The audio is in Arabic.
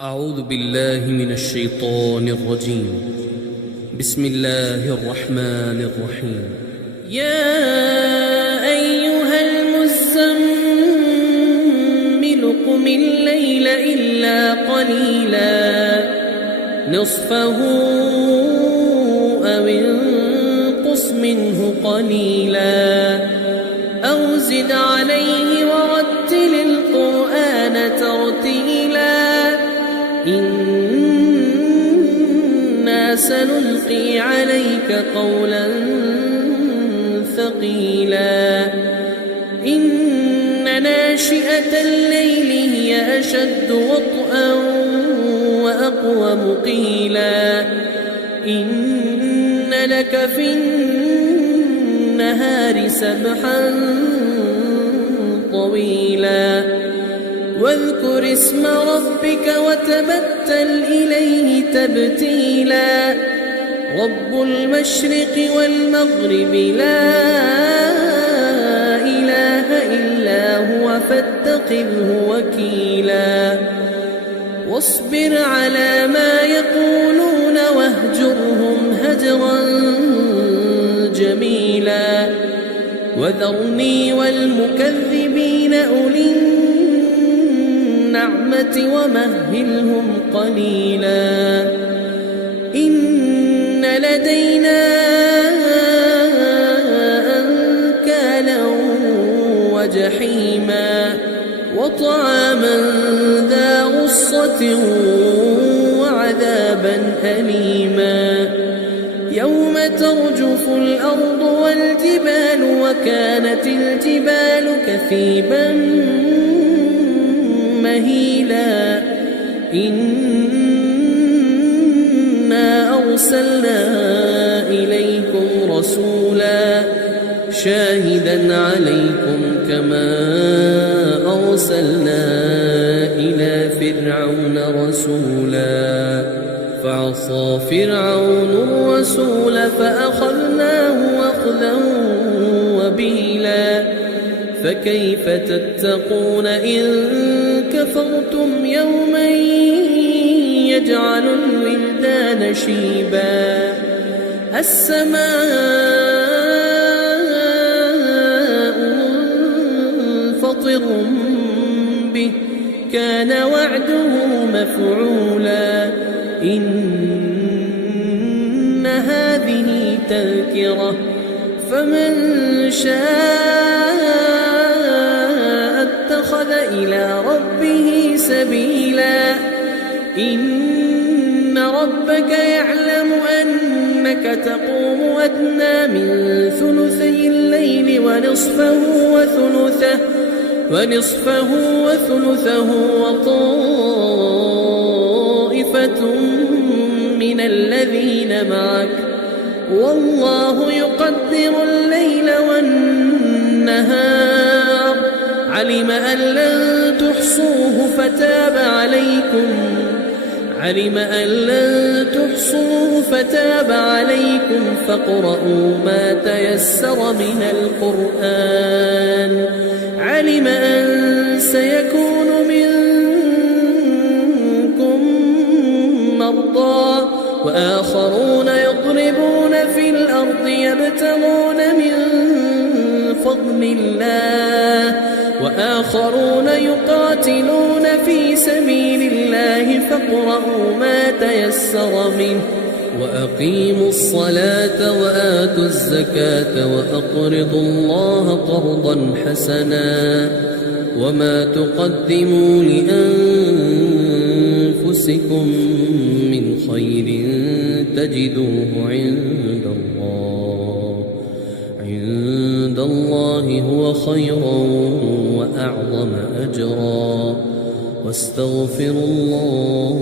أعوذ بالله من الشيطان الرجيم. بسم الله الرحمن الرحيم. يا أيها المزمل قم الليل إلا قليلا نصفه أو انقص منه قليلا أو زد عليه ورتل القرآن ترتيلا إنا سنلقي عليك قولا ثقيلا إن ناشئة الليل هي أشد وطئا وأقوم قيلا إن لك في النهار سبحا طويلا واذكر اسم ربك وتبتل إليه تبتيلا رب المشرق والمغرب لا إله إلا هو فاتخذه وكيلا واصبر على ما يقولون واهجرهم هجرا جميلا وذرني والمكذبين أولي النعمة ومهلهم قليلا إن لدينا أنكالا وجحيما وطعاما ذا غصة وعذابا أليما يوم ترجف الأرض والجبال وكانت الجبال كثيبا مهيلا إنا أرسلنا إليكم رسولا شاهدا عليكم كما أرسلنا إلى فرعون رسولا فعصى فرعون الرسول فأخذناه أخذا وبيلا فكيف تتقون إن كفرتم يوما يجعل الولدان شيبا السماء منفطر به كان وعده مفعولا إن هذه تذكرة فمن شاء اتخذ إلى ربه سبيلا إن ربك يعلم أنك تقوم أدنى من ثلثي الليل ونصفه وثلثه وطائفة من الذين معك والله يقدر الليل والنهار علم أن لن تحصوه فتاب عليكم فاقرؤوا ما تيسر من القرآن علم أن سيكون منكم مرضى وآخرون يضربون في الأرض يبتغون من فضل الله وآخرون يقاتلون في سبيل الله فاقرؤوا ما تيسر منه وأقيموا الصلاة وآتوا الزكاة وأقرضوا الله قرضا حسنا وما تقدموا لأنفسكم من خير تجدوه عند الله هو خيرا وأعظم أجرا واستغفروا الله